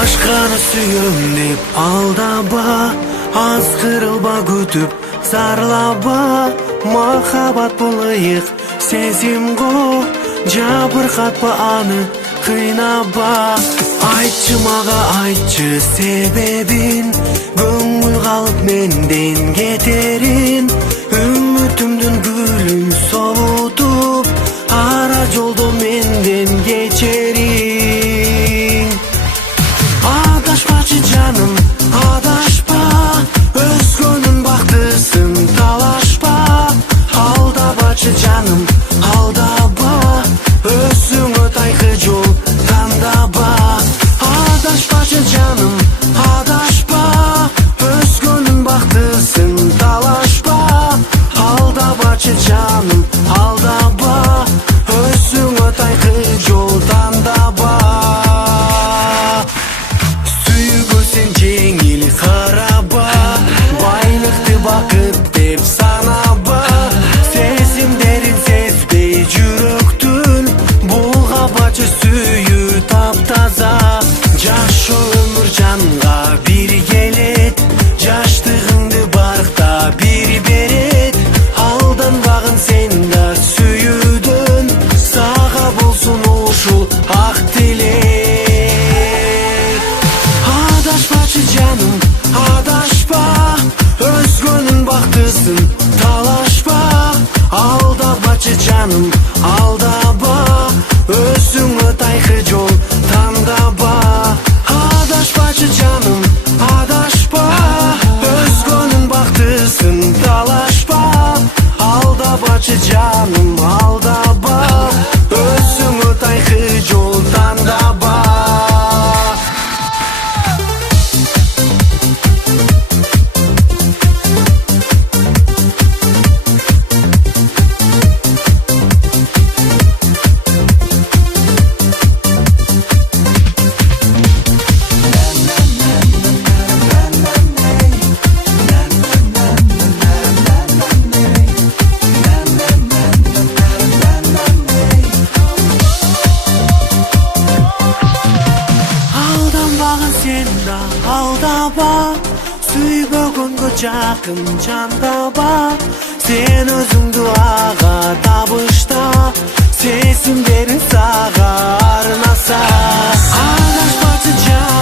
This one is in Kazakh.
Ашқаны сүйем деп алдаба, азғырылба күтіп зарлаба. Махаббат бұл иық сезім ғой, жабырқатпа аны қинаба. Айтшы маға, айтшы себебін, көңіл қалып менден кетерін. Үмітімдің гүлін солытып, ара жолды менден кечерін. Адашпачы жаным, адашпа, өзгөнің бақтысын талашпа. Алдабачы жаным, алдаба, өзіңі тайқы жол таңдаба. Адашпачы жаным, адашпа, өзгөнің бақтысын талашпа. Алдабачы жаным, алдаба, өзіңі тайқы жол таңдаба. Сүйгөсең жеңіл қараба, байлықты бақыт деп санаба. Сезімдерін сезбей жүректің, бұлғабачы сүйі таптаза. Жашы өмір жанға бір келет, жаштығыңды барықта бір берет. Алданбағын сен да сүйудің, саға болсын ушул ақ тілек. Адашпачы жаным, адашпа, өзгөнің бақтысын талашпа. Алдабачы жаным, алдаба, өзіңі тайқы жол таңдаба. Адашпачы жаным, адашпа, өзгөнің бақтысын талашпа. Алдабачы жаным, алдаба, өзіңі тайқы жол таңдаба. Алданбағын сен да алдаба, сүйбөгөнгө жақын жандаба. Сен өзіңді аға табышта, сезімдерін саға арнаса. Адашпачы жаным,